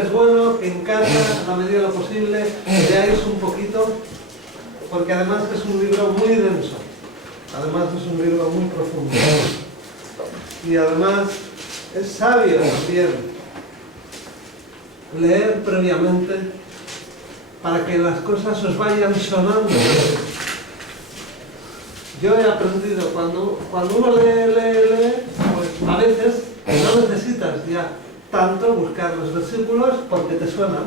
siempre es bueno que en casa, a la medida de lo posible, leáis un poquito, porque además es un libro muy denso, además es un libro muy profundo, y además es sabio también leer previamente para que las cosas os vayan sonando. Yo he aprendido, cuando uno lee, pues a veces no necesitas ya tanto buscar los versículos porque te suenan,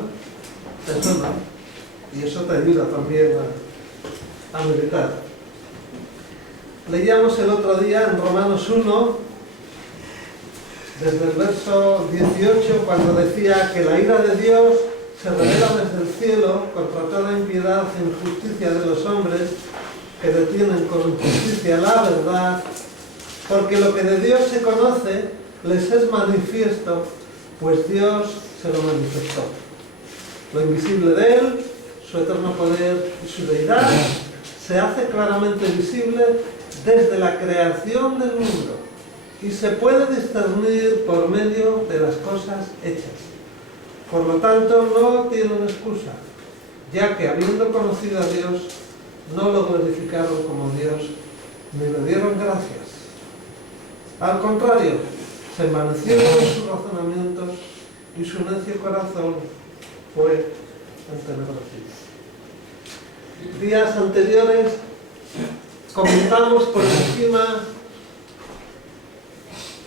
y eso te ayuda también a meditar. Leíamos el otro día en Romanos 1, desde el verso 18, cuando decía que la ira de Dios se revela desde el cielo contra toda impiedad e injusticia de los hombres que detienen con injusticia la verdad, porque lo que de Dios se conoce les es manifiesto, pues Dios se lo manifestó. Lo invisible de Él, su eterno poder y su deidad, se hace claramente visible desde la creación del mundo y se puede discernir por medio de las cosas hechas. Por lo tanto, no tienen excusa, ya que habiendo conocido a Dios, no lo glorificaron como Dios, ni le dieron gracias. Al contrario, se envanecieron sus razonamientos y su necio corazón fue entenebrecido. Días anteriores comentamos por encima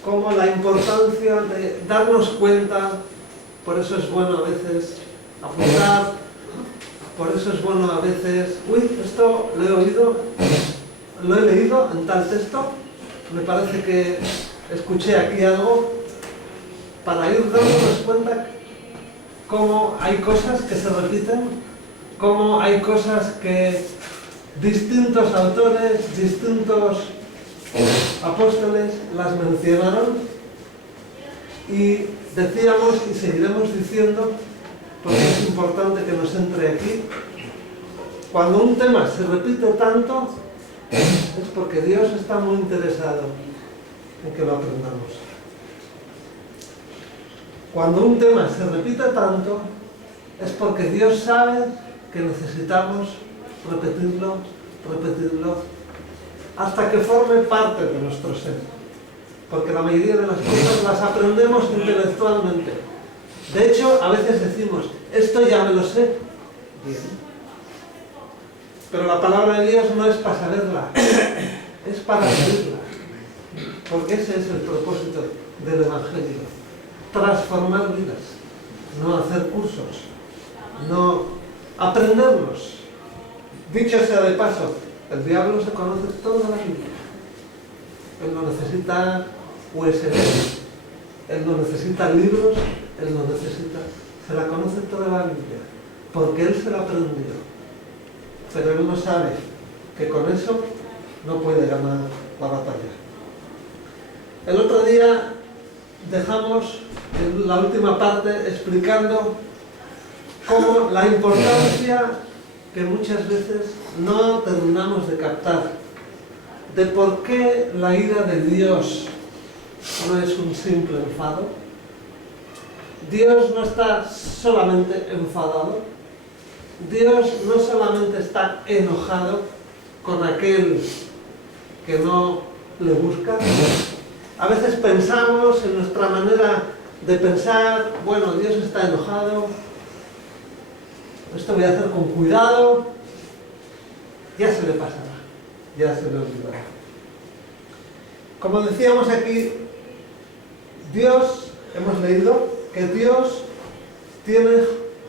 como la importancia de darnos cuenta, por eso es bueno a veces apuntar, por eso es bueno a veces, esto lo he oído, lo he leído en tal texto, me parece que escuché aquí algo, para ir dándonos cuenta cómo hay cosas que se repiten, cómo hay cosas que distintos autores, distintos apóstoles las mencionaron, y decíamos y seguiremos diciendo, porque es importante que nos entre aquí, cuando un tema se repite tanto es porque Dios está muy interesado en que lo aprendamos. Cuando un tema se repite tanto es porque Dios sabe que necesitamos repetirlo, hasta que forme parte de nuestro ser. Porque la mayoría de las cosas las aprendemos intelectualmente. De hecho, a veces decimos, esto ya me lo sé. Bien. Pero la palabra de Dios no es para saberla, es para vivirla. Porque ese es el propósito del Evangelio. Transformar vidas, no hacer cursos, no aprenderlos. Dicho sea de paso, el diablo se conoce toda la Biblia. Él no necesita USB, él no necesita libros, él no necesita, se la conoce toda la Biblia, porque él se la aprendió. Pero él no sabe que con eso no puede ganar la batalla. El otro día dejamos en la última parte explicando cómo la importancia que muchas veces no terminamos de captar de por qué la ira de Dios no es un simple enfado. Dios no está solamente enfadado, Dios no solamente está enojado con aquel que no le busca. A veces pensamos en nuestra manera de pensar, bueno, Dios está enojado, esto voy a hacer con cuidado, ya se le pasará, ya se le olvidará. Como decíamos aquí, Dios, hemos leído que Dios tiene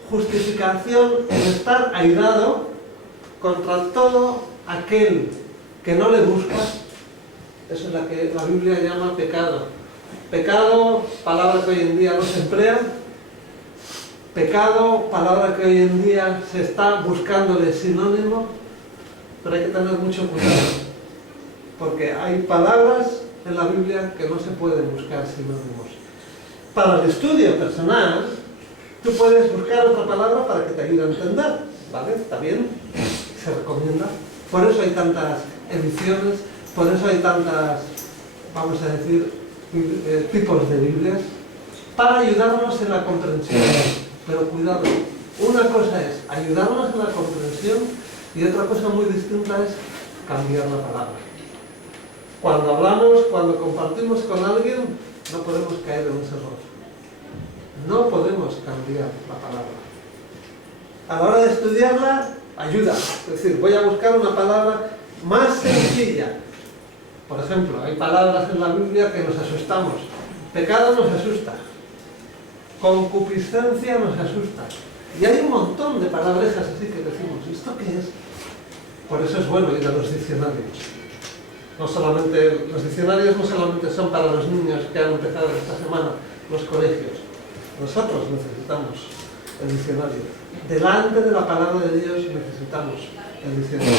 justificación en estar airado contra todo aquel que no le busca. Eso es lo que la Biblia llama pecado. Pecado, palabra que hoy en día no se emplea. Pecado, palabra que hoy en día se está buscándole sinónimo, pero hay que tener mucho cuidado, porque hay palabras en la Biblia que no se pueden buscar sinónimos. Para el estudio personal, tú puedes buscar otra palabra para que te ayude a entender, ¿vale? Está bien, se recomienda. Por eso hay tantas ediciones, por eso hay tantas, vamos a decir, tipos de Biblias, para ayudarnos en la comprensión. Pero cuidado, una cosa es ayudarnos en la comprensión y otra cosa muy distinta es cambiar la palabra. Cuando hablamos, cuando compartimos con alguien, no podemos caer en ese error. No podemos cambiar la palabra. A la hora de estudiarla, ayuda. Es decir, voy a buscar una palabra más sencilla. Por ejemplo, hay palabras en la Biblia que nos asustamos. Pecado nos asusta. Concupiscencia nos asusta. Y hay un montón de palabrejas así que decimos, ¿esto qué es? Por eso es bueno ir a los diccionarios. No solamente, los diccionarios no solamente son para los niños que han empezado esta semana los colegios. Nosotros necesitamos el diccionario. Delante de la palabra de Dios necesitamos el diccionario.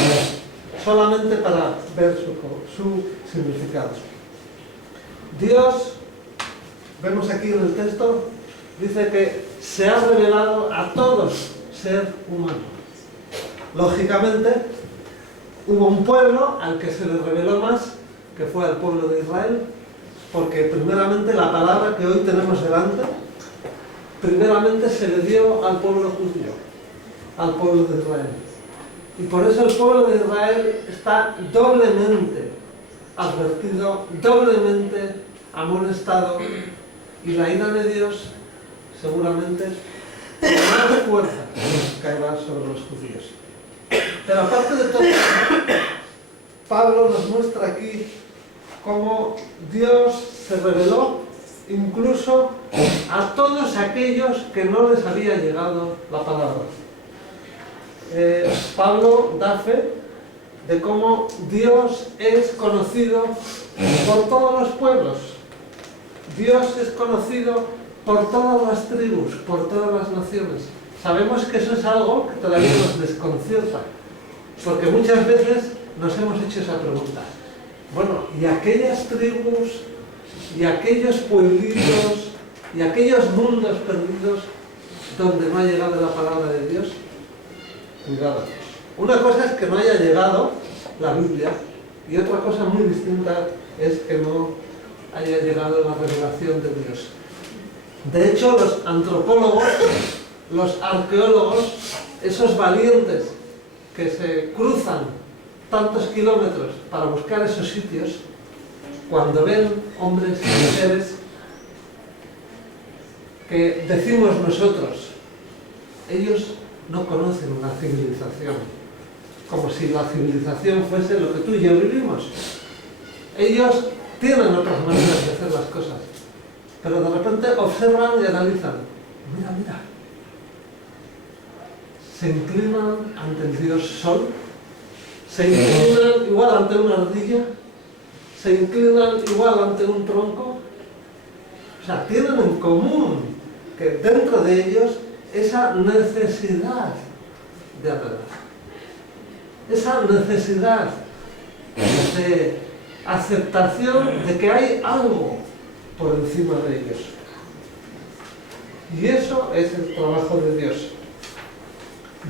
Solamente para ver su significado. Dios, vemos aquí en el texto, dice que se ha revelado a todos ser humano. Lógicamente, hubo un pueblo al que se le reveló más, que fue al pueblo de Israel, porque primeramente la palabra que hoy tenemos delante, primeramente se le dio al pueblo judío, al pueblo de Israel. Y por eso el pueblo de Israel está doblemente advertido, doblemente amonestado, y la ira de Dios seguramente con más fuerza caerá sobre los judíos. Pero aparte de todo, Pablo nos muestra aquí cómo Dios se reveló incluso a todos aquellos que no les había llegado la palabra. Pablo da fe de cómo Dios es conocido por todos los pueblos. Dios es conocido por todas las tribus, por todas las naciones. Sabemos que eso es algo que todavía nos desconcierta, porque muchas veces nos hemos hecho esa pregunta. Bueno, ¿y aquellas tribus, y aquellos pueblitos, y aquellos mundos perdidos donde no ha llegado la palabra de Dios? Cuidado. Una cosa es que no haya llegado la Biblia, y otra cosa muy distinta es que no haya llegado la revelación de Dios. De hecho, los antropólogos, los arqueólogos, esos valientes que se cruzan tantos kilómetros para buscar esos sitios, cuando ven hombres y mujeres que decimos nosotros, ellos no conocen una civilización, como si la civilización fuese lo que tú y yo vivimos. Ellos tienen otras maneras de hacer las cosas, pero de repente observan y analizan. Mira, mira. Se inclinan ante el dios Sol, se inclinan igual ante una ardilla, se inclinan igual ante un tronco. O sea, tienen en común que dentro de ellos esa necesidad de adorar, esa necesidad de aceptación de que hay algo por encima de ellos. Y eso es el trabajo de Dios.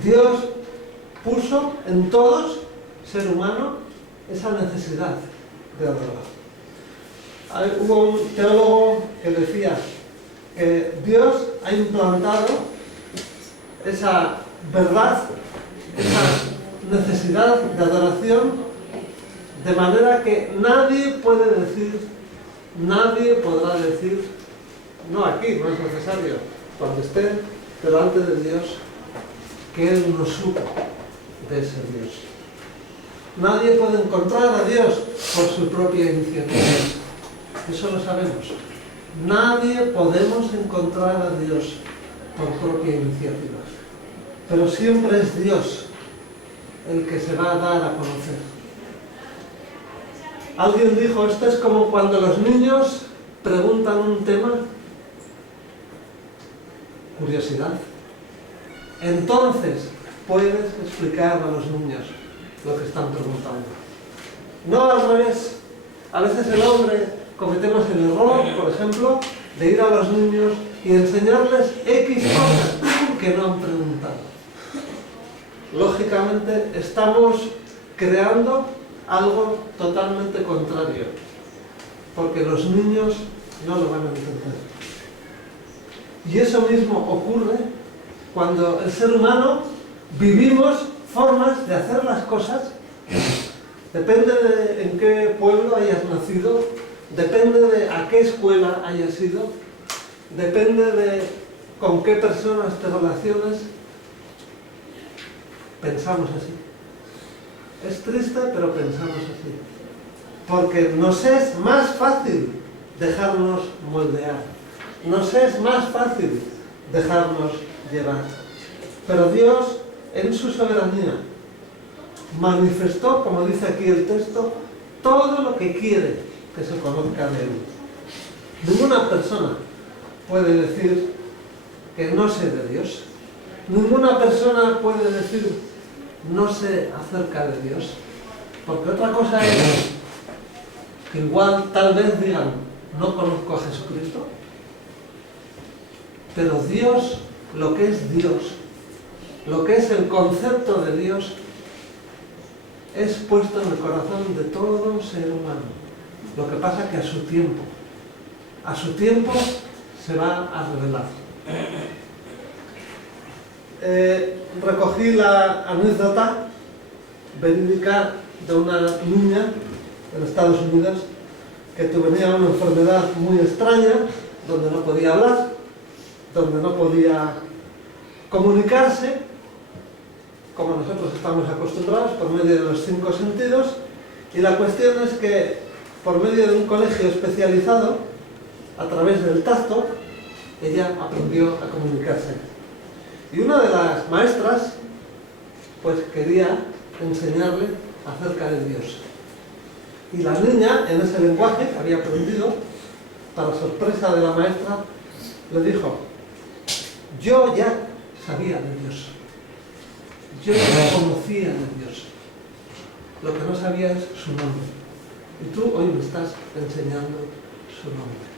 Dios puso en todos, ser humano, esa necesidad de adorar. Hubo un teólogo que decía que Dios ha implantado esa verdad, esa necesidad de adoración, de manera que nadie puede decir, nadie podrá decir, no aquí, no es necesario, cuando esté delante de Dios, que Él no supo de ese Dios. Nadie puede encontrar a Dios por su propia iniciativa. Eso lo sabemos. Nadie podemos encontrar a Dios por propia iniciativa. Pero siempre es Dios el que se va a dar a conocer. Alguien dijo, esto es como cuando los niños preguntan un tema, curiosidad. Entonces puedes explicar a los niños lo que están preguntando. No al revés. A veces el hombre cometemos el error, por ejemplo, de ir a los niños y enseñarles X cosas que no han preguntado. Lógicamente estamos creando algo totalmente contrario, porque los niños no lo van a entender. Y eso mismo ocurre Cuando el ser humano vivimos formas de hacer las cosas, depende de en qué pueblo hayas nacido, depende de a qué escuela hayas ido, depende de con qué personas te relaciones, pensamos así. Es triste, pero pensamos así. Porque nos es más fácil dejarnos moldear. Nos es más fácil dejarnos llevar. Pero Dios, en su soberanía, manifestó, como dice aquí el texto, todo lo que quiere que se conozca de Él. Ninguna persona puede decir que no sé de Dios. Ninguna persona puede decir no sé acerca de Dios. Porque otra cosa es que igual tal vez digan no conozco a Jesucristo. Pero Dios, lo que es Dios, lo que es el concepto de Dios, es puesto en el corazón de todo ser humano. Lo que pasa es que a su tiempo se va a revelar. Recogí la anécdota verídica de una niña en Estados Unidos que tenía una enfermedad muy extraña, donde no podía hablar, donde no podía comunicarse, como nosotros estamos acostumbrados, por medio de los 5 sentidos, y la cuestión es que por medio de un colegio especializado, a través del tacto, ella aprendió a comunicarse. Y una de las maestras, pues quería enseñarle acerca de Dios. Y la niña, en ese lenguaje que había aprendido, para sorpresa de la maestra, le dijo: yo ya sabía de Dios. Yo ya conocía de Dios. Lo que no sabía es su nombre. Y tú hoy me estás enseñando su nombre.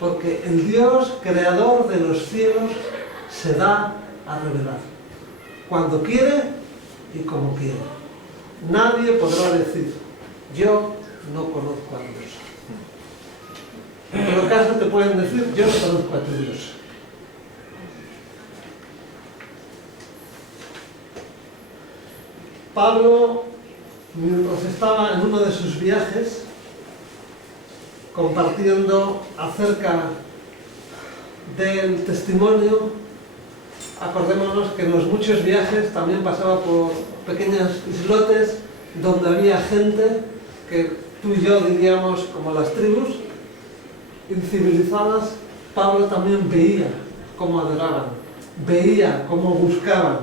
Porque el Dios creador de los cielos se da a revelar. Cuando quiere y como quiere. Nadie podrá decir: yo no conozco a Dios. En todo caso te pueden decir: yo no conozco a tu Dios. Pablo, mientras estaba en uno de sus viajes, compartiendo acerca del testimonio, acordémonos que en los muchos viajes también pasaba por pequeños islotes donde había gente que tú y yo diríamos como las tribus incivilizadas. Pablo también veía cómo adoraban, veía cómo buscaban.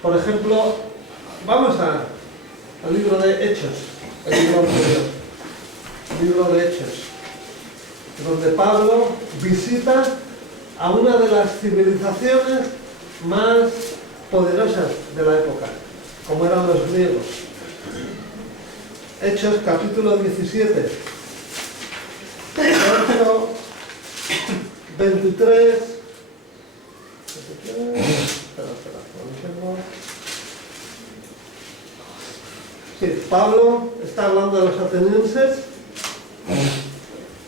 Por ejemplo, vamos al libro de Hechos, el libro anterior, libro de Hechos, donde Pablo visita a una de las civilizaciones más poderosas de la época, como eran los griegos. Hechos capítulo 17, verso 23. Sí, Pablo está hablando de los atenienses.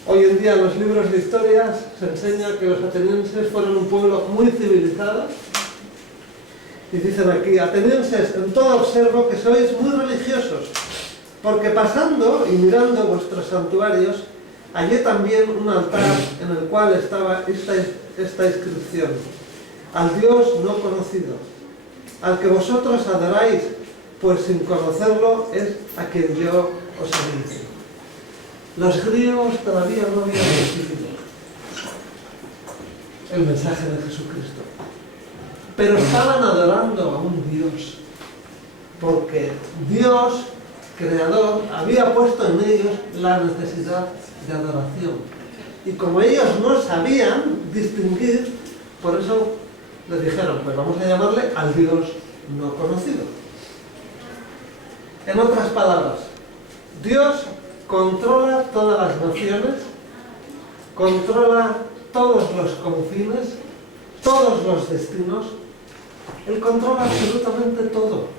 Hoy en día en los libros de historias se enseña que los atenienses fueron un pueblo muy civilizado. Y dicen aquí: atenienses, en todo observo que sois muy religiosos, porque pasando y mirando vuestros santuarios, hallé también un altar en el cual estaba esta inscripción: al Dios no conocido, al que vosotros adoráis, pues sin conocerlo es a quien yo os anuncio. Los griegos todavía no habían recibido el mensaje de Jesucristo, pero estaban adorando a un Dios, porque Dios, creador, había puesto en ellos la necesidad de adoración. Y como ellos no sabían distinguir, por eso les dijeron: pues vamos a llamarle al Dios no conocido. En otras palabras, Dios controla todas las naciones, controla todos los confines, todos los destinos. Él controla absolutamente todo.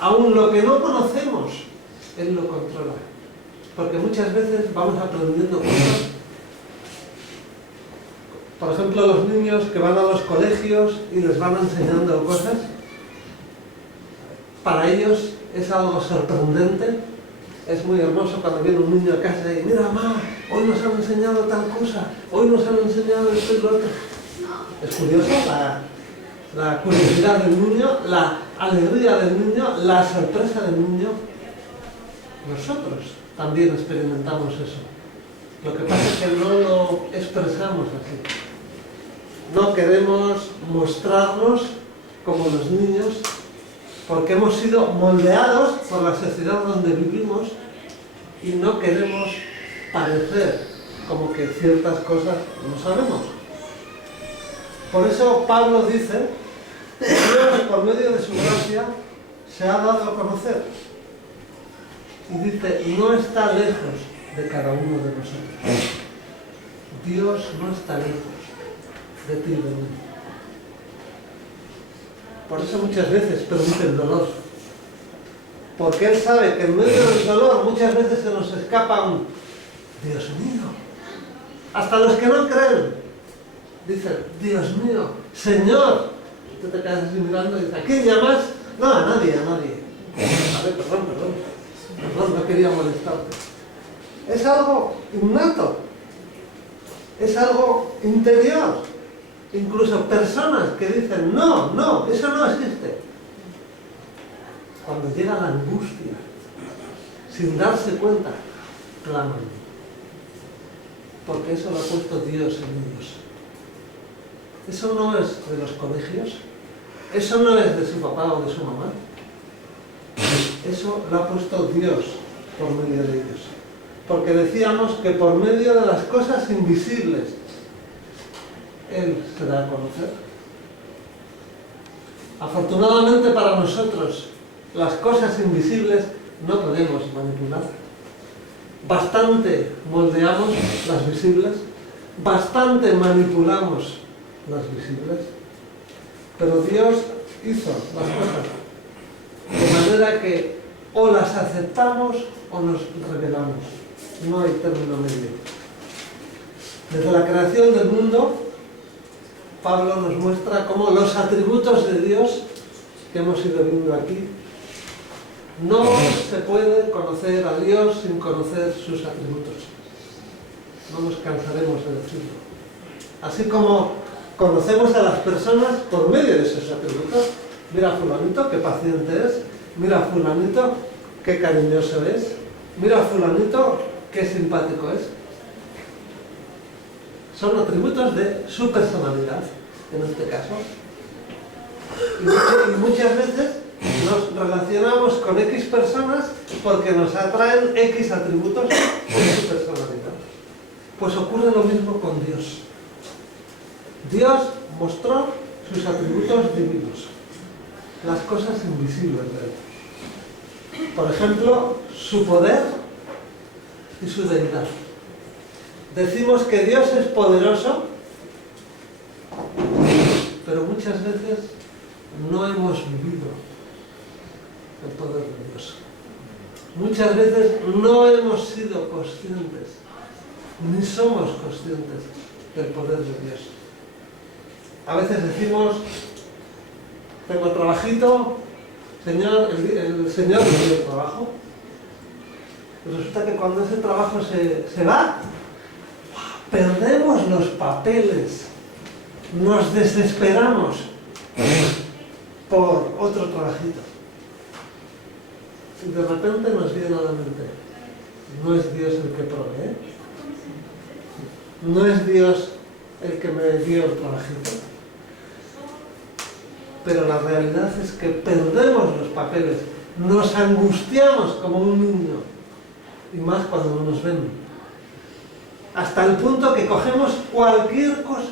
Aún lo que no conocemos, Él lo controla. Porque muchas veces vamos aprendiendo cosas Por ejemplo, los niños que van a los colegios y les van enseñando cosas, para ellos es algo sorprendente. Es muy hermoso cuando viene un niño a casa y mira, mamá, hoy nos han enseñado tal cosa, hoy nos han enseñado esto y lo otro. Es curioso la curiosidad del niño, la alegría del niño, la sorpresa del niño. Nosotros también experimentamos eso. Lo que pasa es que no lo expresamos así. No queremos mostrarnos como los niños porque hemos sido moldeados por la sociedad donde vivimos y no queremos parecer como que ciertas cosas no sabemos. Por eso Pablo dice que Dios, por medio de su gracia, se ha dado a conocer. Y dice, no está lejos de cada uno de nosotros. Dios no está lejos de ti y de mí. Por eso muchas veces permite el dolor. Porque Él sabe que en medio del dolor muchas veces se nos escapa un Dios mío. Hasta los que no creen dicen, Dios mío, Señor. Y tú te quedas así mirando y dices, ¿a quién llamas? No, a nadie, a nadie. Vale, perdón, no quería molestarte. Es algo innato. Es algo interior. Incluso personas que dicen, no, eso no existe. Cuando llega la angustia, sin darse cuenta, claman. Porque eso lo ha puesto Dios en ellos. Eso no es de los colegios, eso no es de su papá o de su mamá. Eso lo ha puesto Dios por medio de ellos. Porque decíamos que por medio de las cosas invisibles, Él se da a conocer. Afortunadamente para nosotros, las cosas invisibles no podemos manipular. Bastante moldeamos las visibles, bastante manipulamos las visibles, pero Dios hizo las cosas de manera que o las aceptamos o nos rebelamos. No hay término medio. Desde la creación del mundo, Pablo nos muestra cómo los atributos de Dios que hemos ido viendo aquí, no se puede conocer a Dios sin conocer sus atributos. No nos cansaremos de decirlo. Así como conocemos a las personas por medio de sus atributos. Mira a fulanito, qué paciente es. Mira a fulanito, qué cariñoso es. Mira a fulanito, qué simpático es. Son atributos de su personalidad, en este caso. Y muchas veces nos relacionamos con X personas porque nos atraen X atributos de su personalidad. Pues ocurre lo mismo con Dios. Dios mostró sus atributos divinos, las cosas invisibles de Él. Por ejemplo, su poder y su deidad. Decimos que Dios es poderoso, pero muchas veces no hemos vivido el poder de Dios. Muchas veces no hemos sido conscientes, ni somos conscientes del poder de Dios. A veces decimos, tengo trabajito, Señor, el Señor me dio el trabajo. Y resulta que cuando ese trabajo se va, perdemos los papeles, nos desesperamos por otro trabajito. Y de repente nos viene a la mente, no es Dios el que provee, no es Dios el que me dio el trabajito. Pero la realidad es que perdemos los papeles, nos angustiamos como un niño, y más cuando no nos ven. Hasta el punto que cogemos cualquier cosa.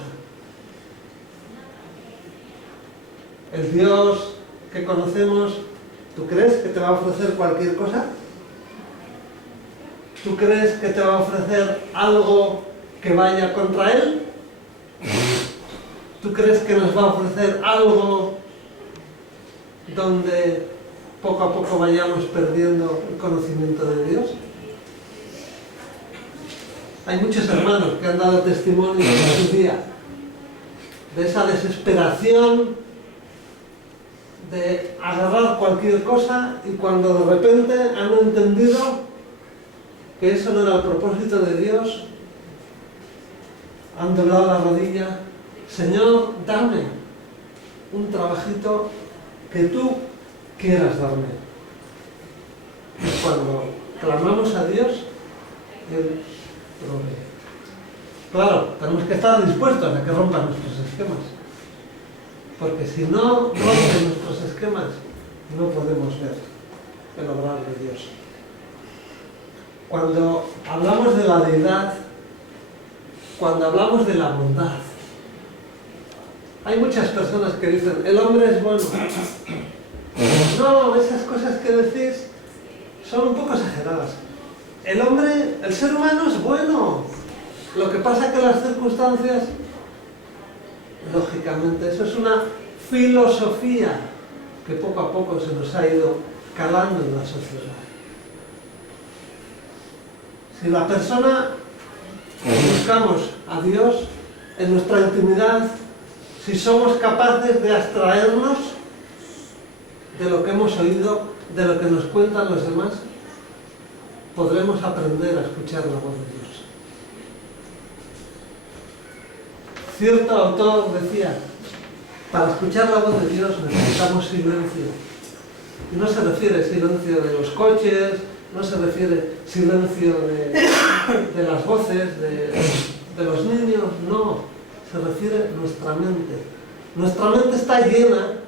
El Dios que conocemos, ¿tú crees que te va a ofrecer cualquier cosa? ¿Tú crees que te va a ofrecer algo que vaya contra Él? ¿Tú crees que nos va a ofrecer algo donde poco a poco vayamos perdiendo el conocimiento de Dios? Hay muchos hermanos que han dado testimonio en su día de esa desesperación de agarrar cualquier cosa, y cuando de repente han entendido que eso no era el propósito de Dios, han doblado la rodilla. Señor, dame un trabajito que tú quieras darme. Y cuando clamamos a Dios, Él provee. Claro, tenemos que estar dispuestos a que rompan nuestros esquemas, porque si no rompen nuestros esquemas, no podemos ver el obrar de Dios. Cuando hablamos de la deidad, cuando hablamos de la bondad, hay muchas personas que dicen, el hombre es bueno. No, esas cosas que decís son un poco exageradas. El hombre, el ser humano es bueno. Lo que pasa es que las circunstancias, lógicamente, eso es una filosofía que poco a poco se nos ha ido calando en la sociedad. Si la persona buscamos a Dios en nuestra intimidad, si somos capaces de abstraernos de lo que hemos oído, de lo que nos cuentan los demás, podremos aprender a escuchar la voz de Dios. Cierto autor decía, para escuchar la voz de Dios necesitamos silencio. Y no se refiere silencio de los coches, no se refiere silencio de las voces de los niños, no, se refiere a nuestra mente. Nuestra mente está llena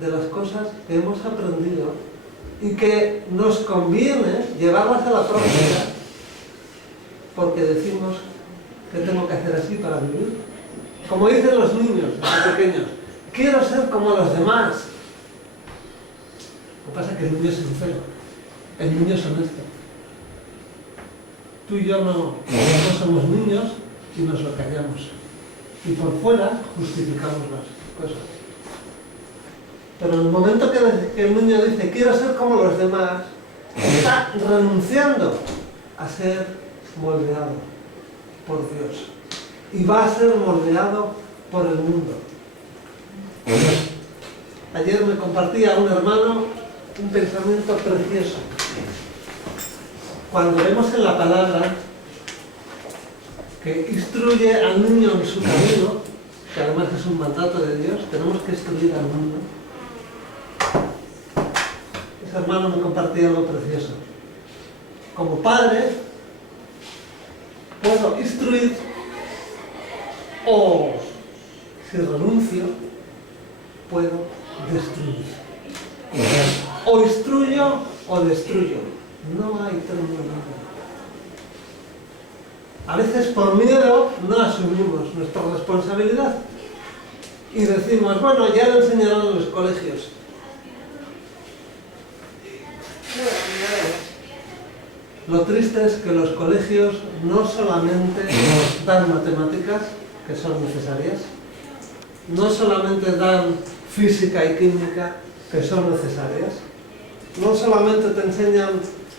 de las cosas que hemos aprendido y que nos conviene llevarlas a la práctica, porque decimos que tengo que hacer así para vivir. Como dicen los niños, los pequeños, quiero ser como los demás. Lo que pasa es que el niño es sincero, el niño es honesto. Tú y yo no somos niños y nos lo callamos. Y por fuera justificamos las cosas. Pero en el momento que el niño dice, quiero ser como los demás, está renunciando a ser moldeado por Dios. Y va a ser moldeado por el mundo. Ayer me compartía un hermano un pensamiento precioso. Cuando vemos en la palabra que instruye al niño en su camino, que además es un mandato de Dios, tenemos que instruir al niño. Ese hermano me compartía algo precioso. Como padre, puedo instruir, o si renuncio, puedo destruir. O instruyo o destruyo. No hay término medio. A veces por miedo no asumimos nuestra responsabilidad y decimos, bueno, ya lo enseñarán en los colegios. Lo triste es que los colegios no solamente dan matemáticas, que son necesarias, no solamente dan física y química, que son necesarias, no solamente te enseñan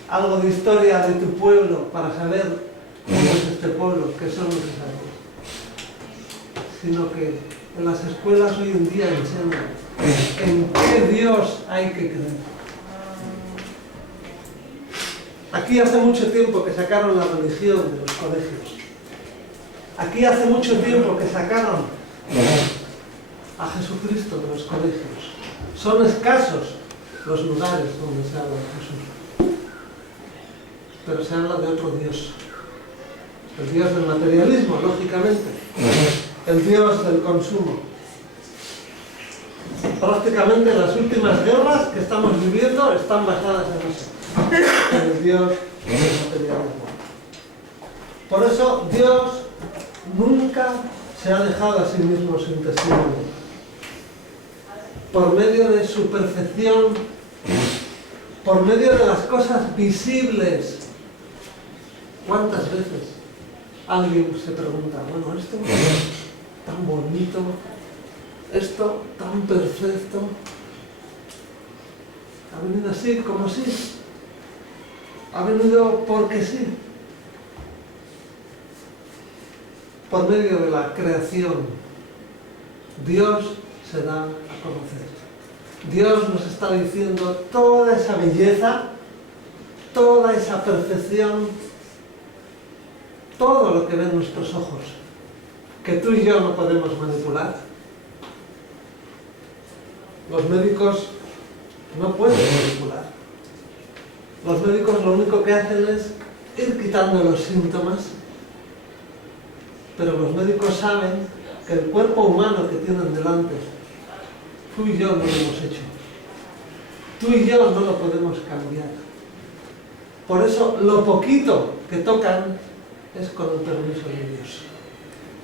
algo de historia de tu pueblo para saber cómo es este pueblo, que son necesarios, sino que en las escuelas hoy en día enseñan en qué Dios hay que creer. Aquí hace mucho tiempo que sacaron la religión de los colegios. Aquí hace mucho tiempo que sacaron a Jesucristo de los colegios. Son escasos los lugares donde se habla de Jesús. Pero se habla de otro Dios. El Dios del materialismo, lógicamente. El Dios del consumo. Prácticamente las últimas guerras que estamos viviendo están basadas en eso. En el Dios del materialismo. Por eso Dios nunca se ha dejado a sí mismo sin testimonio. Por medio de su perfección, por medio de las cosas visibles. ¿Cuántas veces alguien se pregunta, bueno, esto tan bonito, esto tan perfecto, ha venido así como sí? Ha venido porque sí. Por medio de la creación, Dios se da a conocer. Dios nos está diciendo toda esa belleza, toda esa perfección, todo lo que ven nuestros ojos, que tú y yo no podemos manipular. Los médicos no pueden manipular. Los médicos lo único que hacen es ir quitando los síntomas, pero los médicos saben que el cuerpo humano que tienen delante, tú y yo no lo hemos hecho. Tú y yo no lo podemos cambiar. Por eso lo poquito que tocan es con el permiso de Dios.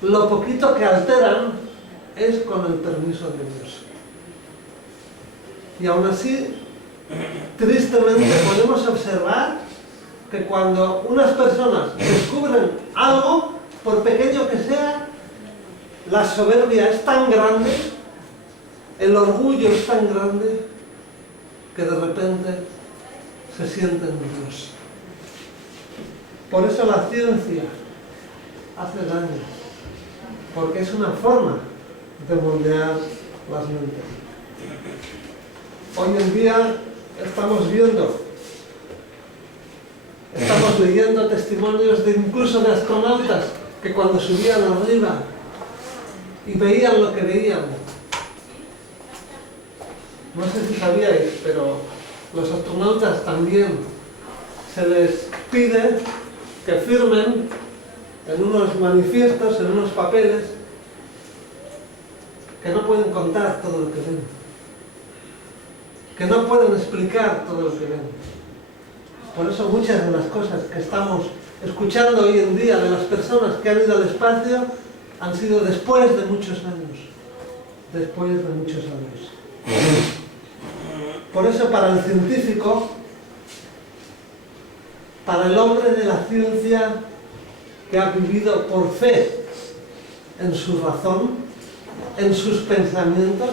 Lo poquito que alteran es con el permiso de Dios. Y aún así, tristemente podemos observar que cuando unas personas descubren algo, por pequeño que sea, la soberbia es tan grande, el orgullo es tan grande, que de repente se sienten Dios. Por eso la ciencia hace daño, porque es una forma de moldear las mentes. Hoy en día estamos leyendo testimonios de incluso de astronautas que cuando subían arriba y veían lo que veían. No sé si sabíais, pero los astronautas también se les pide que firmen en unos manifiestos, en unos papeles, que no pueden contar todo lo que ven, que no pueden explicar todo lo que ven. Por eso muchas de las cosas que estamos escuchando hoy en día de las personas que han ido al espacio han sido después de muchos años. Después de muchos años. Por eso para el científico, para el hombre de la ciencia que ha vivido por fe en su razón, en sus pensamientos,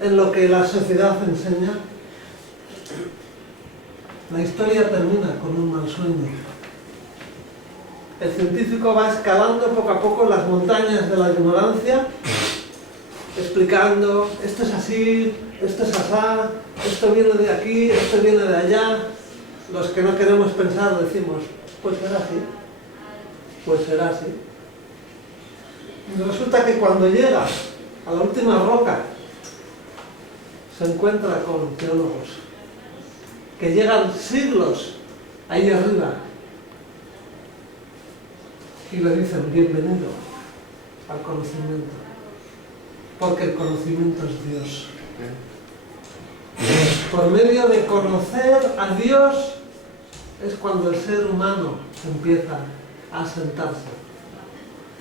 en lo que la sociedad enseña, la historia termina con un mal sueño. El científico va escalando poco a poco las montañas de la ignorancia, explicando, esto es así, esto es asá, esto viene de aquí, esto viene de allá. Los que no queremos pensar decimos, pues será así, pues será así. Y resulta que cuando llega a la última roca, se encuentra con teólogos que llegan siglos ahí arriba y le dicen, bienvenido al conocimiento, porque el conocimiento es Dios. Por medio de conocer a Dios es cuando el ser humano empieza a sentarse.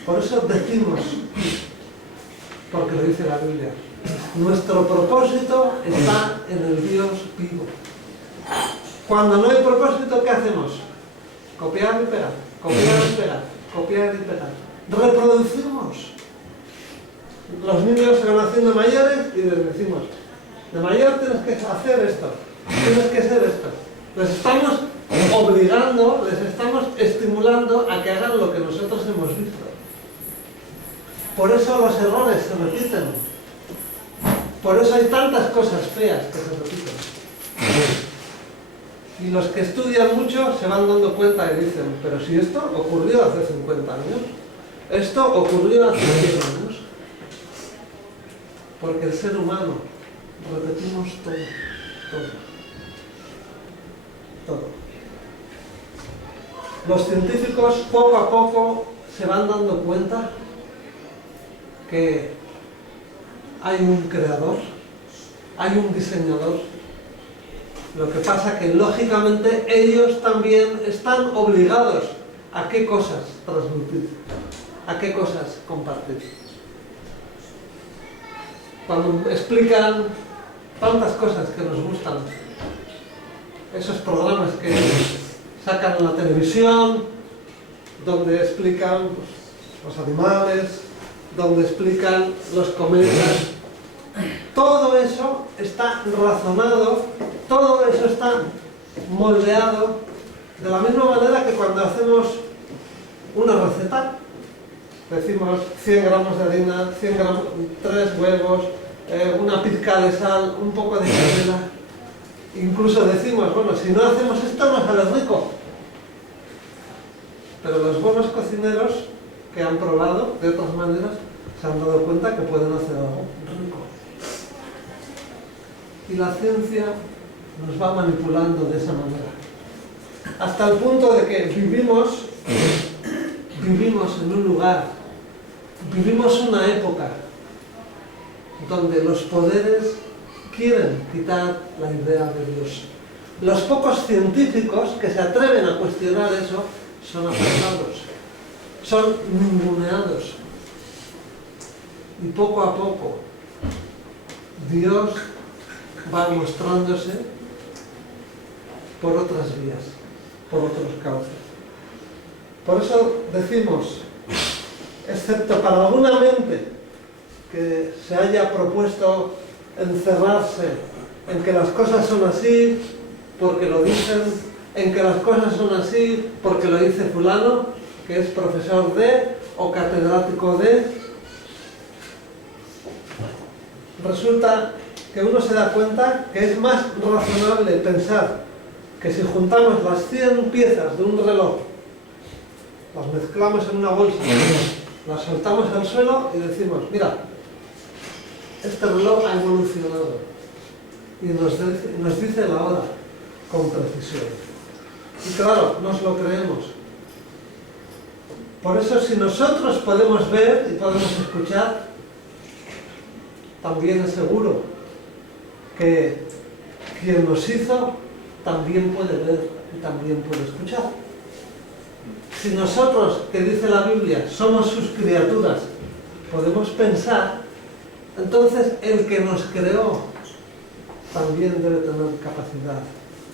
Por eso decimos, porque lo dice la Biblia, nuestro propósito está en el Dios vivo. Cuando no hay propósito, ¿qué hacemos? Copiar y pegar, copiar y pegar, copiar y pegar. Reproducimos. Los niños se van haciendo mayores y les decimos, de mayor tienes que hacer esto, tienes que ser esto. Les estamos obligando, les estamos estimulando a que hagan lo que nosotros hemos visto. Por eso los errores se repiten. Por eso hay tantas cosas feas que se repiten. Y los que estudian mucho se van dando cuenta y dicen, pero si esto ocurrió hace 50 años, esto ocurrió hace 100 años. Porque el ser humano, repetimos todo. Los científicos poco a poco se van dando cuenta que hay un creador, hay un diseñador. Lo que pasa que lógicamente ellos también están obligados a qué cosas transmitir, a qué cosas compartir. Cuando explican tantas cosas que nos gustan, esos programas que sacan en la televisión, donde explican los animales, donde explican los cometas, todo eso está razonado, todo eso está moldeado de la misma manera que cuando hacemos una receta, Decimos 100 gramos de harina, 3 huevos, una pizca de sal, un poco de canela. Incluso decimos, bueno, si no hacemos esto no sale rico. Pero los buenos cocineros que han probado de otras maneras se han dado cuenta que pueden hacer algo rico. Y la ciencia nos va manipulando de esa manera. Hasta el punto de que vivimos en un lugar, vivimos una época donde los poderes quieren quitar la idea de Dios. Los pocos científicos que se atreven a cuestionar eso son apartados, son ninguneados. Y poco a poco Dios va mostrándose por otras vías, por otros cauces. Por eso decimos, excepto para alguna mente que se haya propuesto encerrarse en que las cosas son así porque lo dicen, en que las cosas son así porque lo dice fulano, que es profesor de o catedrático de, resulta que uno se da cuenta que es más razonable pensar que si juntamos las 100 piezas de un reloj, las mezclamos en una bolsa, las soltamos al suelo y decimos, mira, este reloj ha evolucionado y nos dice la hora con precisión. Y claro, nos lo creemos. Por eso si nosotros podemos ver y podemos escuchar, también es seguro que quien nos hizo también puede ver y también puede escuchar. Si nosotros, que dice la Biblia, somos sus criaturas, podemos pensar, entonces el que nos creó también debe tener capacidad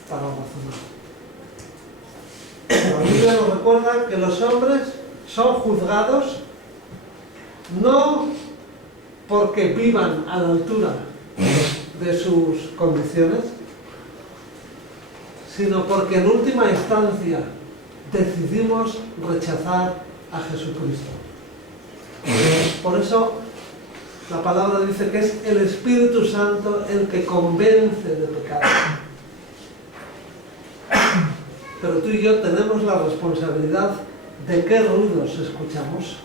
para razonar. La Biblia nos recuerda que los hombres son juzgados no porque vivan a la altura de sus condiciones, sino porque en última instancia decidimos rechazar a Jesucristo. Por eso la palabra dice que es el Espíritu Santo el que convence de pecado. Pero tú y yo tenemos la responsabilidad de qué ruidos escuchamos.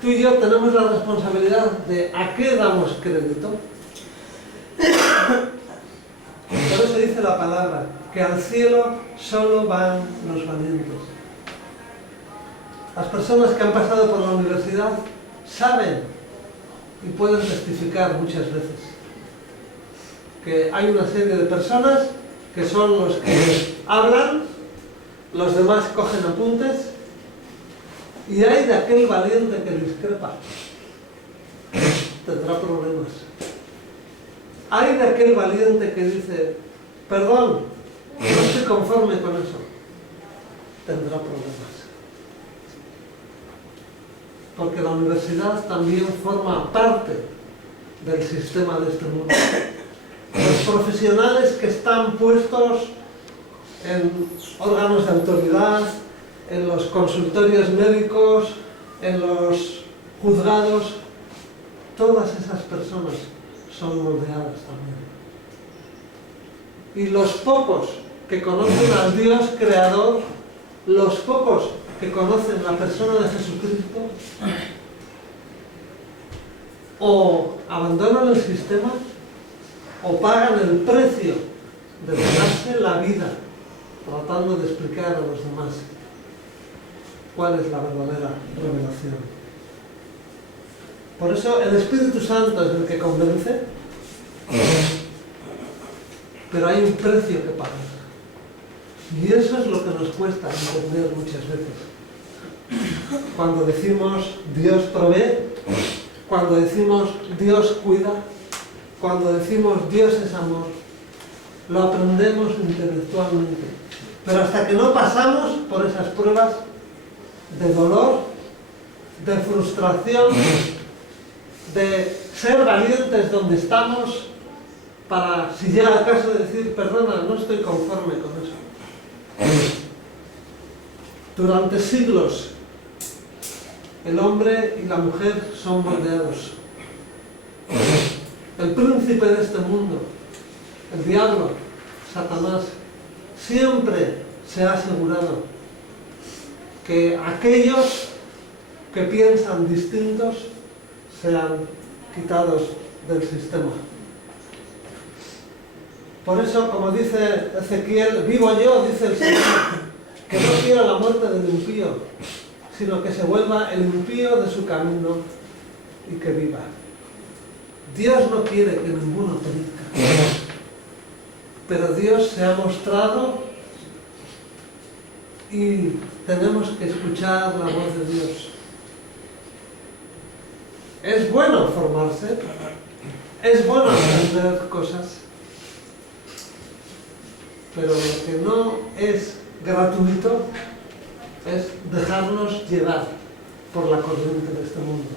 Tú y yo tenemos la responsabilidad de a qué damos crédito. Por eso dice la palabra, que al cielo solo van los valientes. Las personas que han pasado por la universidad saben y pueden testificar muchas veces que hay una serie de personas que son los que hablan, los demás cogen apuntes, y hay de aquel valiente que discrepa, tendrá problemas. Hay de aquel valiente que dice, perdón, no estoy conforme con eso, tendrá problemas. Porque la universidad también forma parte del sistema de este mundo. Los profesionales que están puestos en órganos de autoridad, en los consultorios médicos, en los juzgados, todas esas personas son moldeadas también. Y los pocos que conocen al Dios creador, los pocos que conocen la persona de Jesucristo, o abandonan el sistema o pagan el precio de ganarse la vida tratando de explicar a los demás cuál es la verdadera revelación. Por eso el Espíritu Santo es el que convence, pero hay un precio que pagar. Y eso es lo que nos cuesta entender muchas veces. Cuando decimos Dios provee, cuando decimos Dios cuida, cuando decimos Dios es amor, lo aprendemos intelectualmente. Pero hasta que no pasamos por esas pruebas de dolor, de frustración, de ser valientes donde estamos, para, si llega el caso, de decir, perdona, no estoy conforme con eso. Durante siglos, el hombre y la mujer son moldeados. El príncipe de este mundo, el diablo, Satanás, siempre se ha asegurado que aquellos que piensan distintos sean quitados del sistema. Por eso, como dice Ezequiel, vivo yo, dice el Señor, que no quiero la muerte del impío, sino que se vuelva el impío de su camino y que viva. Dios no quiere que ninguno perezca, pero Dios se ha mostrado y tenemos que escuchar la voz de Dios. Es bueno formarse, es bueno aprender cosas, pero lo que no es gratuito es dejarnos llevar por la corriente de este mundo.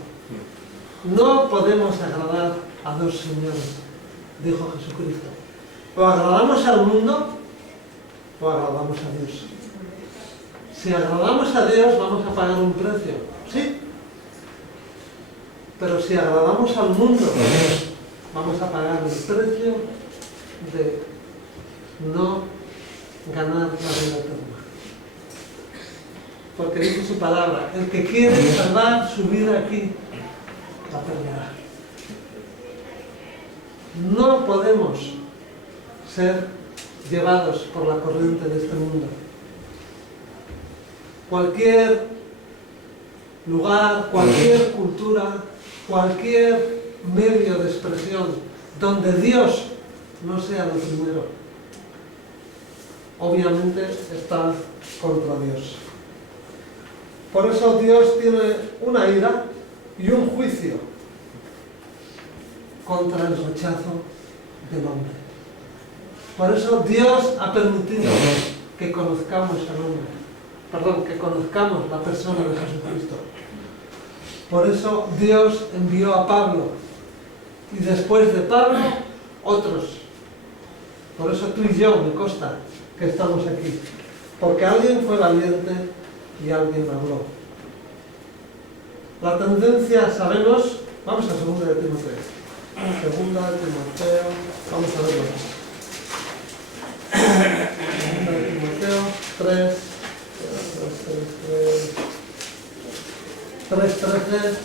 No podemos agradar a dos señores, dijo Jesucristo. O agradamos al mundo o agradamos a Dios. Si agradamos a Dios vamos a pagar un precio, ¿sí? Pero si agradamos al mundo vamos a pagar el precio de no ganar la vida eterna. Porque dice su palabra, el que quiere salvar su vida aquí, la perderá. No podemos ser llevados por la corriente de este mundo. Cualquier lugar, cualquier cultura, cualquier medio de expresión donde Dios no sea lo primero, obviamente está contra Dios. Por eso Dios tiene una ira y un juicio contra el rechazo del hombre. Por eso Dios ha permitido que conozcamos al hombre, que conozcamos la persona de Jesucristo. Por eso Dios envió a Pablo y después de Pablo otros. Por eso tú y yo, me consta, que estamos aquí. Porque alguien fue valiente y alguien habló. La tendencia, sabemos, vamos a 2 de Timoteo. 2 de Timoteo, vamos a verlo. 2 de Timoteo 3, 3:13.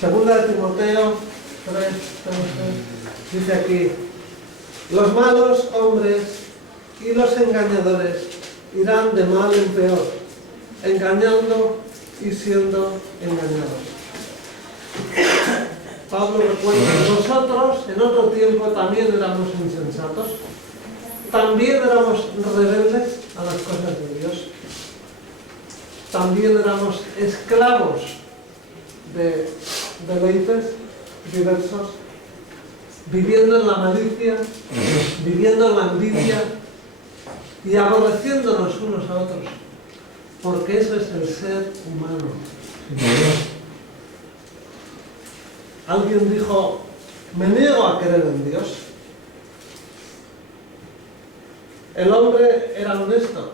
2 de Timoteo 3:13. Dice aquí, los malos hombres y los engañadores irán de mal en peor, engañando y siendo engañados. Pablo recuerda que nosotros en otro tiempo también éramos insensatos, también éramos rebeldes a las cosas de Dios, también éramos esclavos de deleites diversos, viviendo en la malicia, viviendo en la envidia y aborreciéndonos unos a otros, porque eso es el ser humano. Alguien dijo, me niego a creer en Dios. El hombre era honesto,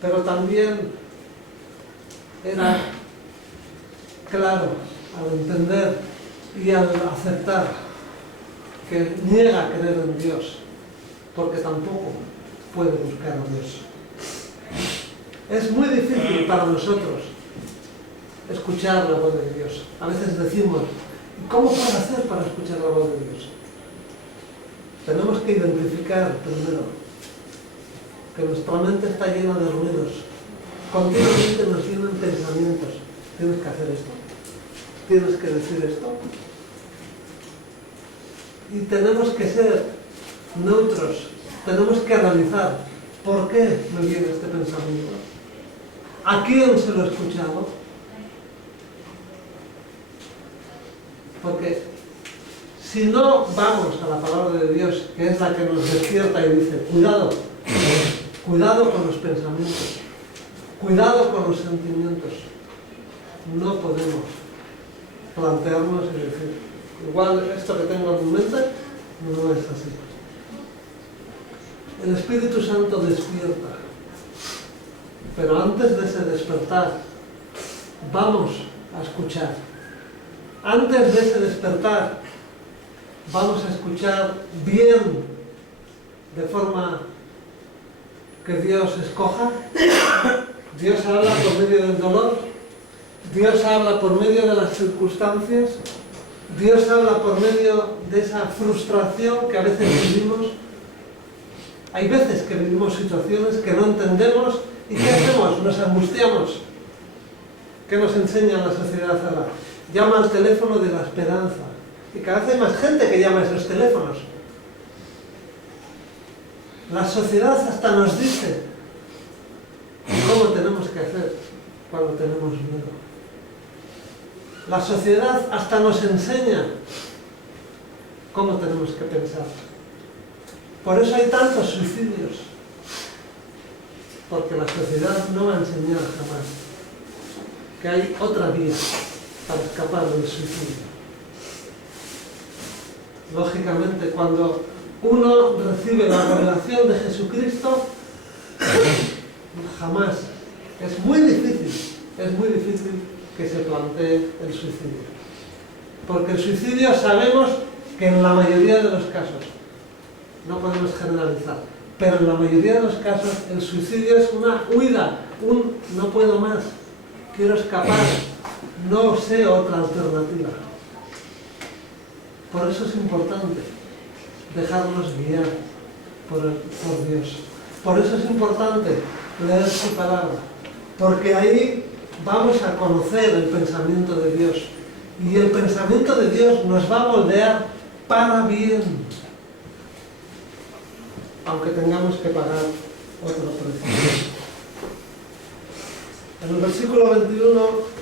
pero también era claro al entender y al aceptar que niega a creer en Dios, porque tampoco puede buscar a Dios. Es muy difícil para nosotros escuchar la voz de Dios. A veces decimos, ¿cómo puedo hacer para escuchar la voz de Dios? Tenemos que identificar primero que nuestra mente está llena de ruidos. Continuamente nos vienen pensamientos. Tienes que hacer esto. Tienes que decir esto. Y tenemos que ser neutros. Tenemos que analizar por qué me viene este pensamiento. ¿A quién se lo he escuchado? Porque si no vamos a la palabra de Dios, que es la que nos despierta y dice, cuidado, cuidado con los pensamientos, cuidado con los sentimientos, no podemos plantearnos y decir, igual esto que tengo en mi mente no es así. El Espíritu Santo despierta, pero antes de ese despertar vamos a escuchar. Antes de ese despertar, vamos a escuchar bien, de forma que Dios escoja. Dios habla por medio del dolor, Dios habla por medio de las circunstancias, Dios habla por medio de esa frustración que a veces vivimos. Hay veces que vivimos situaciones que no entendemos y ¿qué hacemos? Nos angustiamos. ¿Qué nos enseña la sociedad ahora? Llama al teléfono de la esperanza. Y cada vez hay más gente que llama a esos teléfonos. La sociedad hasta nos dice cómo tenemos que hacer cuando tenemos miedo. La sociedad hasta nos enseña cómo tenemos que pensar. Por eso hay tantos suicidios. Porque la sociedad no va a enseñar jamás que hay otra vía para escapar del suicidio. Lógicamente, cuando uno recibe la revelación de Jesucristo, jamás, es muy difícil que se plantee el suicidio. Porque el suicidio sabemos que en la mayoría de los casos, no podemos generalizar, pero en la mayoría de los casos el suicidio es una huida, un no puedo más, quiero escapar, no sé otra alternativa. Por eso es importante dejarnos guiar por Dios. Por eso es importante leer su palabra, porque ahí vamos a conocer el pensamiento de Dios. Y el pensamiento de Dios nos va a moldear para bien, aunque tengamos que pagar otro precio. En el versículo 21,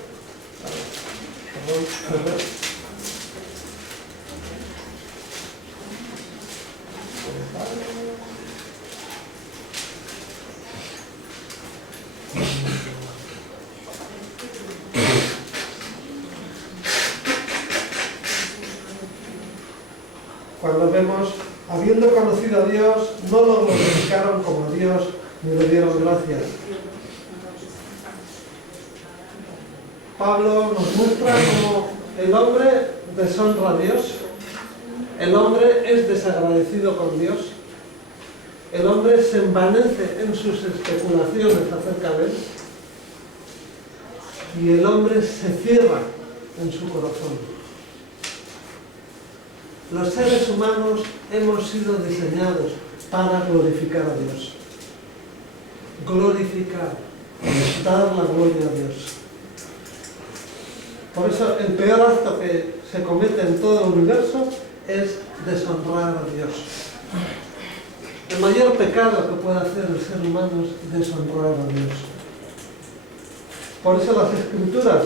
cuando vemos, habiendo conocido a Dios, no lo glorificaron como a Dios, ni le dieron gracias. Pablo nos muestra cómo el hombre deshonra a Dios, el hombre es desagradecido con Dios, el hombre se envanece en sus especulaciones acerca de él y el hombre se cierra en su corazón. Los seres humanos hemos sido diseñados para glorificar a Dios. Glorificar, dar la gloria a Dios. Por eso el peor acto que se comete en todo el universo es deshonrar a Dios. El mayor pecado que puede hacer el ser humano es deshonrar a Dios. Por eso las Escrituras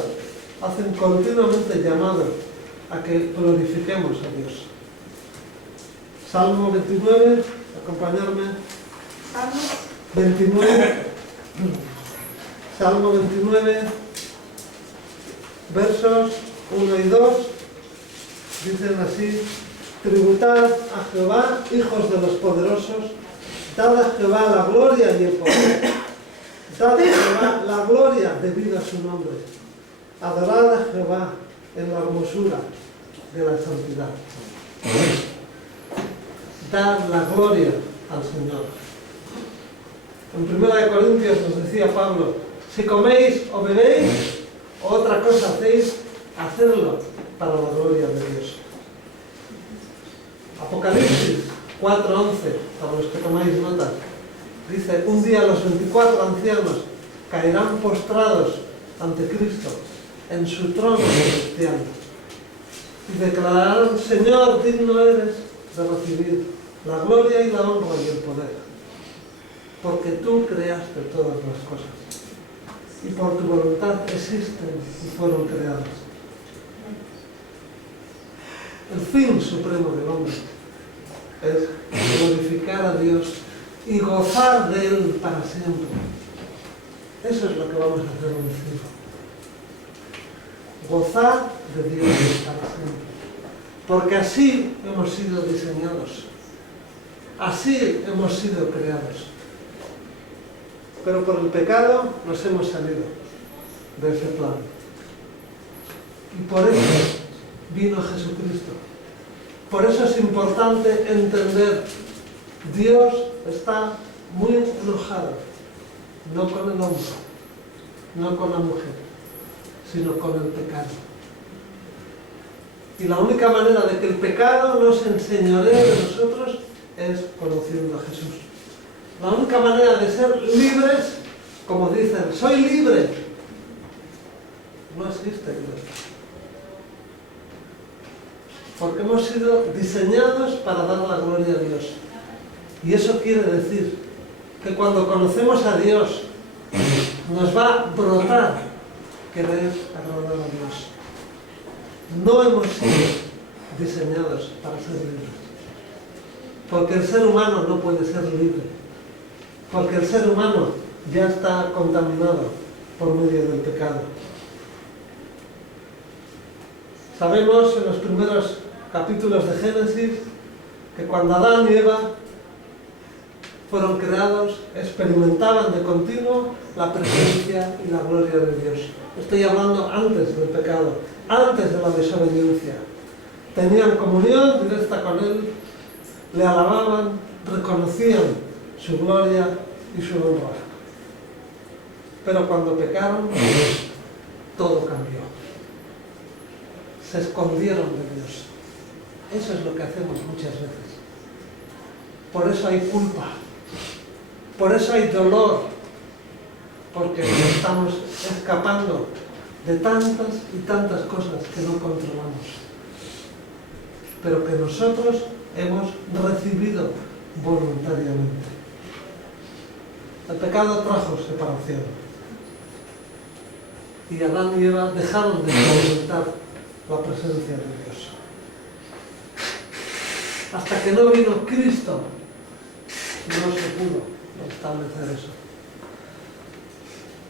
hacen continuamente llamado a que glorifiquemos a Dios. Salmo 29, acompañarme. Salmo 29. Salmo 29, versos 1 y 2, dicen así: tributad a Jehová, hijos de los poderosos, dad a Jehová la gloria y el poder. Dad a Jehová la gloria debida a su nombre. Adorad a Jehová en la hermosura de la santidad. Dad la gloria al Señor. En 1 Corintios nos decía Pablo: si coméis o bebéis, o otra cosa hacéis, hacedlo para la gloria de Dios. Apocalipsis 4:11, para los que tomáis nota, dice: un día los 24 ancianos caerán postrados ante Cristo en su trono celestial y declararán: Señor, digno eres de recibir la gloria y la honra y el poder, porque tú creaste todas las cosas y por tu voluntad existen y fueron creadas. El fin supremo del hombre es glorificar a Dios y gozar de Él para siempre. Eso es lo que vamos a hacer en el cielo. Gozar de Dios para siempre. Porque así hemos sido diseñados. Así hemos sido creados. Pero por el pecado nos hemos salido de ese plan. Y por eso vino Jesucristo. Por eso es importante entender, Dios está muy enojado, no con el hombre, no con la mujer, sino con el pecado. Y la única manera de que el pecado no se enseñoree de nosotros es conociendo a Jesús. La única manera de ser libres, como dicen, soy libre, no existe libertad. Porque hemos sido diseñados para dar la gloria a Dios. Y eso quiere decir que cuando conocemos a Dios, nos va a brotar querer agradar a Dios. No hemos sido diseñados para ser libres. Porque el ser humano no puede ser libre. Porque el ser humano ya está contaminado por medio del pecado. Sabemos en los primeros capítulos de Génesis que cuando Adán y Eva fueron creados, experimentaban de continuo la presencia y la gloria de Dios. Estoy hablando antes del pecado, antes de la desobediencia. Tenían comunión directa con Él, le alababan, reconocían su gloria y su honra. Pero cuando pecaron, todo cambió. Se escondieron de Dios. Eso es lo que hacemos muchas veces. Por eso hay culpa. Por eso hay dolor. Porque estamos escapando de tantas y tantas cosas que no controlamos. Pero que nosotros hemos recibido voluntariamente. El pecado trajo separación. Y Adán y Eva dejaron de experimentar la presencia de Dios. Hasta que no vino Cristo, no se pudo establecer eso.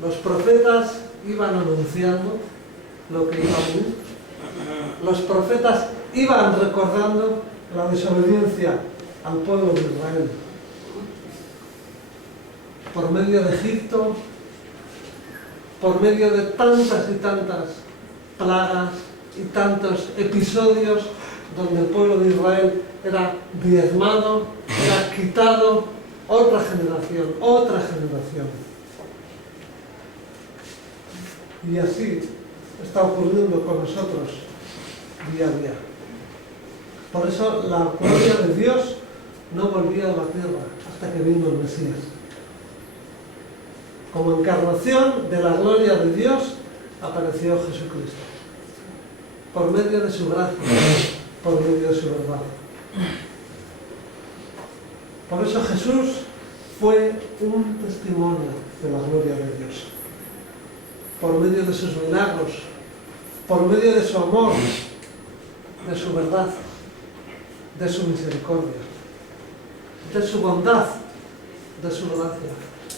Los profetas iban anunciando lo que iba a venir. Los profetas iban recordando la desobediencia al pueblo de Israel. Por medio de Egipto, por medio de tantas y tantas plagas y tantos episodios donde el pueblo de Israel era diezmado, era quitado, otra generación. Y así está ocurriendo con nosotros día a día. Por eso la gloria de Dios no volvía a la tierra hasta que vino el Mesías. Como encarnación de la gloria de Dios apareció Jesucristo. Por medio de su gracia, por medio de su verdad. Por eso Jesús fue un testimonio de la gloria de Dios. Por medio de sus milagros, por medio de su amor, de su verdad, de su misericordia, de su bondad, de su gracia.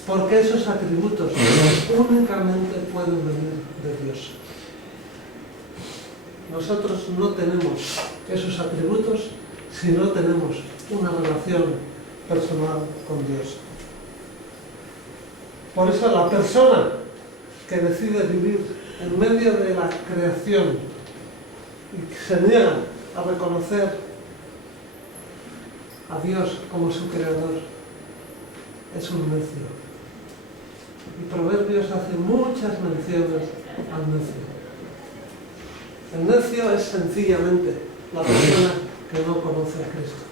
Porque esos atributos únicamente pueden venir de Dios. Nosotros no tenemos esos atributos si no tenemos una relación personal con Dios. Por eso la persona que decide vivir en medio de la creación y que se niega a reconocer a Dios como su creador es un necio. Y Proverbios hace muchas menciones al necio. El necio es sencillamente la persona que no conoce a Cristo.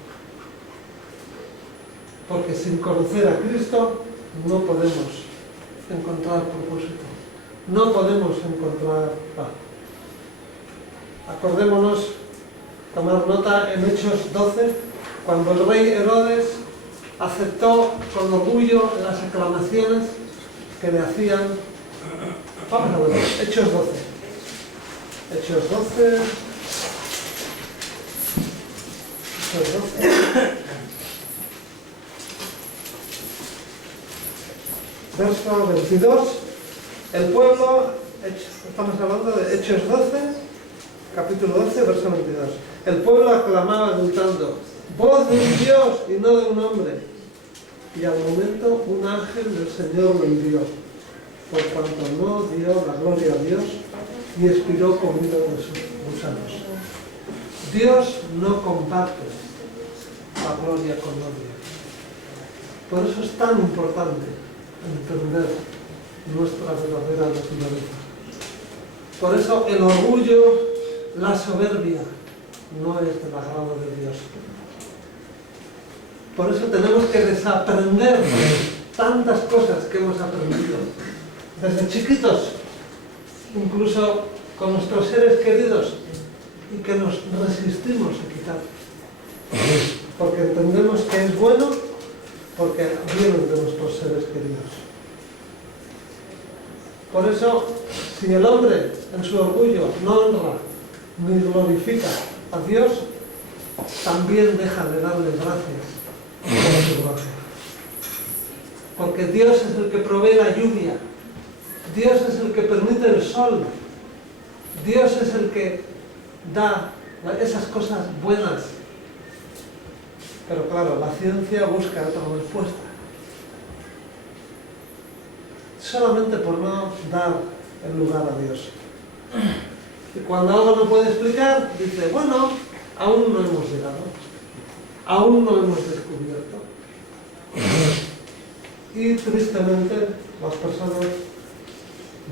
Porque sin conocer a Cristo no podemos encontrar propósito. No podemos encontrar paz. Acordémonos, tomar nota en Hechos 12, cuando el rey Herodes aceptó con orgullo las aclamaciones que le hacían. Vamos a ver, Hechos 12. Hechos 12. Verso 22. El pueblo, estamos hablando de Hechos 12, capítulo 12, verso 22. El pueblo aclamaba gritando: voz de un Dios y no de un hombre. Y al momento un ángel del Señor lo hirió, por cuanto no dio la gloria a Dios, y expiró comido de sus gusanos. Dios no comparte la gloria con nadie. Por eso es tan importante entender nuestra verdadera naturaleza. Por eso el orgullo, la soberbia, no es del agrado de Dios. Por eso tenemos que desaprender tantas cosas que hemos aprendido desde chiquitos, incluso con nuestros seres queridos, y que nos resistimos a quitar. Porque entendemos que es bueno, porque vienen de nuestros seres queridos. Por eso, si el hombre en su orgullo no honra ni glorifica a Dios, también deja de darle gracias por su gracia. Porque Dios es el que provee la lluvia, Dios es el que permite el sol, Dios es el que da esas cosas buenas. Pero claro, la ciencia busca otra respuesta. Solamente por no dar el lugar a Dios. Y cuando algo no puede explicar, dice, bueno, aún no hemos llegado, aún no hemos descubierto. Y tristemente las personas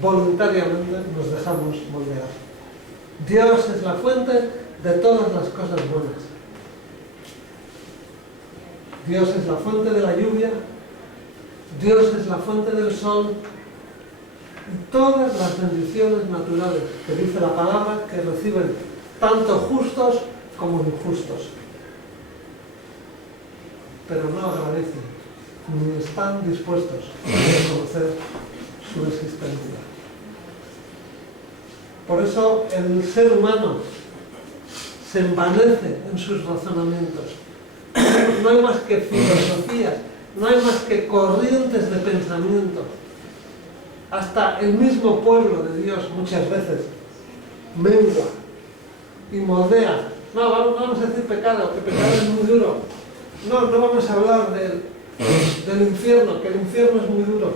voluntariamente nos dejamos moldear. Dios es la fuente de todas las cosas buenas. Dios es la fuente de la lluvia, Dios es la fuente del sol y todas las bendiciones naturales que dice la palabra que reciben tanto justos como injustos. Pero no agradecen ni están dispuestos a reconocer su existencia. Por eso el ser humano se envanece en sus razonamientos. No hay más que filosofías, no hay más que corrientes de pensamiento. Hasta el mismo pueblo de Dios muchas veces mengua y moldea. No, vamos a decir pecado, que pecado es muy duro. No vamos a hablar del infierno, que el infierno es muy duro.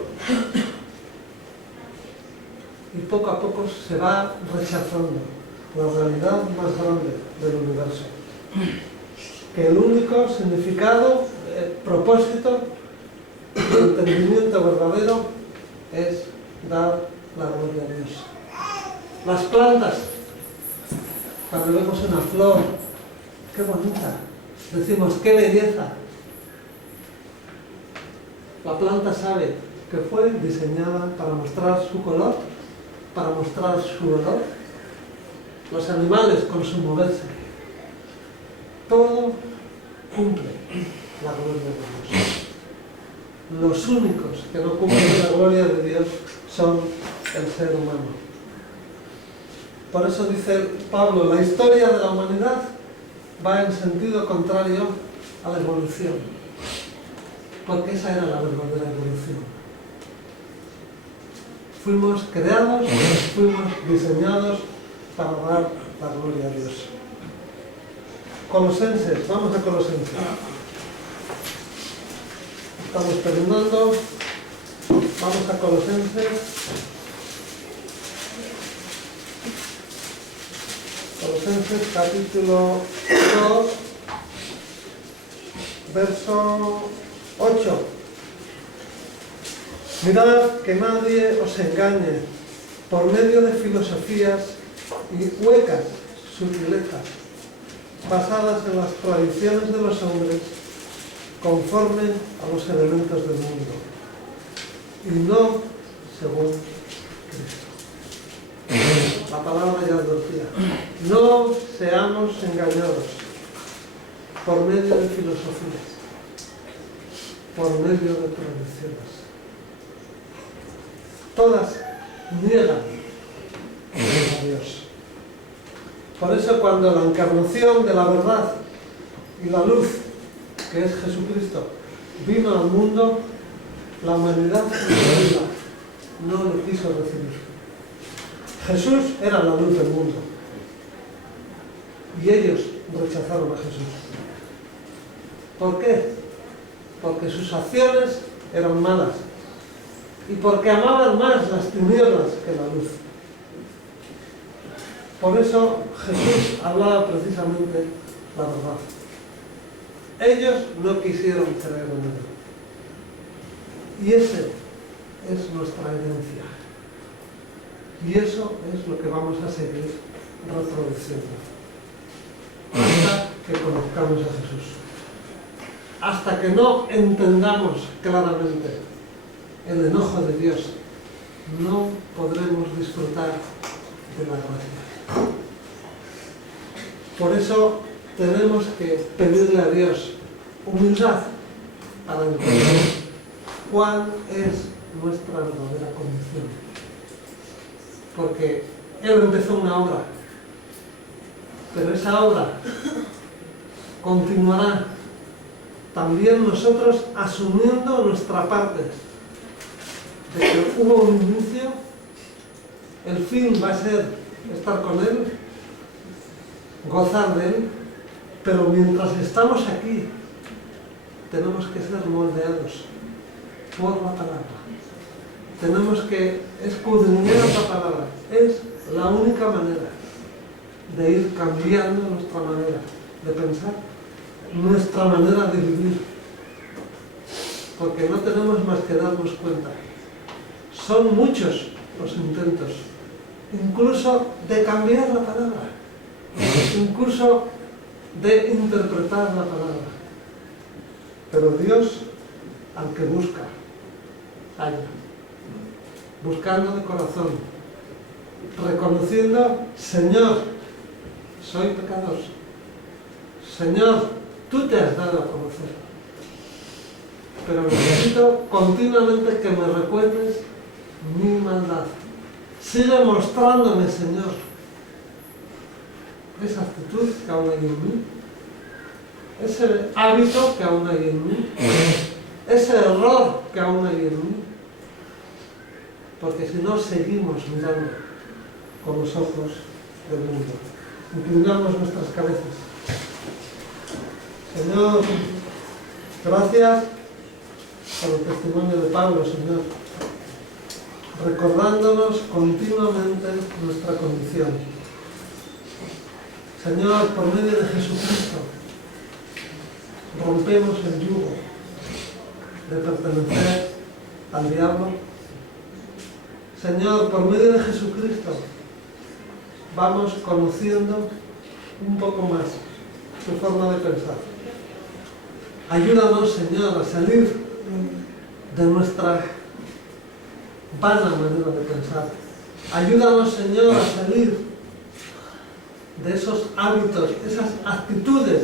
Y poco a poco se va rechazando la realidad más grande del universo. Que el único significado, propósito y entendimiento verdadero es dar la gloria a Dios. Las plantas, cuando vemos una flor, qué bonita, decimos qué belleza. La planta sabe que fue diseñada para mostrar su color, para mostrar su olor. Los animales con su moverse. Todo cumple la gloria de Dios. Los únicos que no cumplen la gloria de Dios son el ser humano. Por eso dice Pablo, la historia de la humanidad va en sentido contrario a la evolución. Porque esa era la verdadera evolución. Fuimos creados, fuimos diseñados para dar la gloria a Dios. Colosenses, vamos a Colosenses. Estamos terminando. Vamos a Colosenses. Colosenses capítulo 2, verso 8. Mirad que nadie os engañe por medio de filosofías y huecas sutilezas, basadas en las tradiciones de los hombres, conforme a los elementos del mundo, y no según Cristo. La palabra ya advertía. No seamos engañados por medio de filosofías, por medio de tradiciones. Todas niegan a Dios. Por eso cuando la encarnación de la verdad y la luz, que es Jesucristo, vino al mundo, la humanidad no lo quiso recibir. Jesús era la luz del mundo y ellos rechazaron a Jesús. ¿Por qué? Porque sus acciones eran malas y porque amaban más las tinieblas que la luz. Por eso Jesús hablaba precisamente la verdad. Ellos no quisieron creer en él. Y ese es nuestra herencia. Y eso es lo que vamos a seguir reproduciendo. Hasta que conozcamos a Jesús. Hasta que no entendamos claramente el enojo de Dios, no podremos disfrutar de la gracia. Por eso tenemos que pedirle a Dios humildad para entender cuál es nuestra verdadera condición. Porque Él empezó una obra, pero esa obra continuará también nosotros asumiendo nuestra parte. De que hubo un inicio, el fin va a ser estar con Él, gozar de Él, pero mientras estamos aquí, tenemos que ser moldeados por la palabra. Tenemos que escudriñar la palabra. Es la única manera de ir cambiando nuestra manera de pensar, nuestra manera de vivir. Porque no tenemos más que darnos cuenta. Son muchos los intentos, incluso de cambiar la palabra, incluso de interpretar la palabra. Pero Dios, al que busca, halla. Buscando de corazón, reconociendo, Señor, soy pecador. Señor, tú te has dado a conocer. Pero necesito continuamente que me recuerdes mi maldad. Sigue mostrándome, Señor, esa actitud que aún hay en mí, ese hábito que aún hay en mí, ese error que aún hay en mí. Porque si no, seguimos mirando con los ojos del mundo. Inclinamos nuestras cabezas. Señor, gracias por el testimonio de Pablo, Señor, recordándonos continuamente nuestra condición. Señor, por medio de Jesucristo, rompemos el yugo de pertenecer al diablo. Señor, por medio de Jesucristo, vamos conociendo un poco más su forma de pensar. Ayúdanos, Señor, a salir de nuestra vana manera de pensar. Ayúdanos, Señor, a salir de esos hábitos, esas actitudes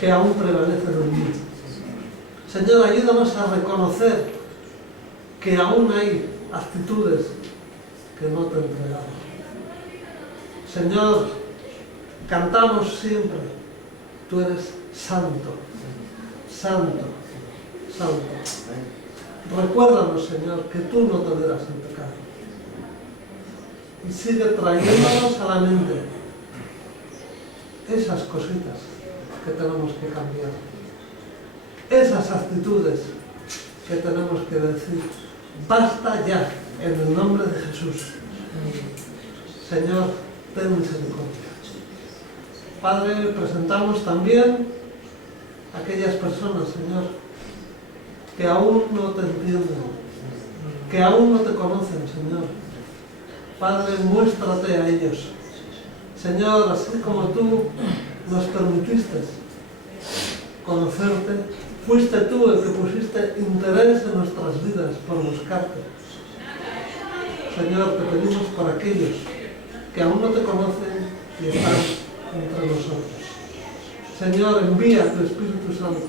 que aún prevalecen en mí. Señor, ayúdanos a reconocer que aún hay actitudes que no te he entregado. Señor, cantamos siempre, tú eres santo, santo, santo. Recuérdanos, Señor, que tú no toleras el pecado. Y sigue trayéndonos a la mente esas cositas que tenemos que cambiar. Esas actitudes que tenemos que decir, basta ya, en el nombre de Jesús. Señor, ten misericordia. Padre, presentamos también a aquellas personas, Señor, que aún no te entienden, que aún no te conocen, Señor. Padre, muéstrate a ellos. Señor, así como tú nos permitiste conocerte, fuiste tú el que pusiste interés en nuestras vidas por buscarte. Señor, te pedimos por aquellos que aún no te conocen y están entre nosotros. Señor, envía tu Espíritu Santo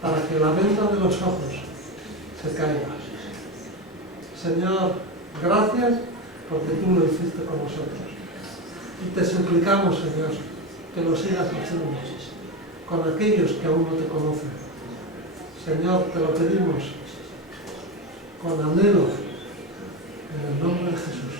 para que la venda de los ojos se caiga. Señor, gracias porque tú lo hiciste con nosotros. Y te suplicamos, Señor, que lo sigas haciendo con aquellos que aún no te conocen. Señor, te lo pedimos con anhelo en el nombre de Jesús.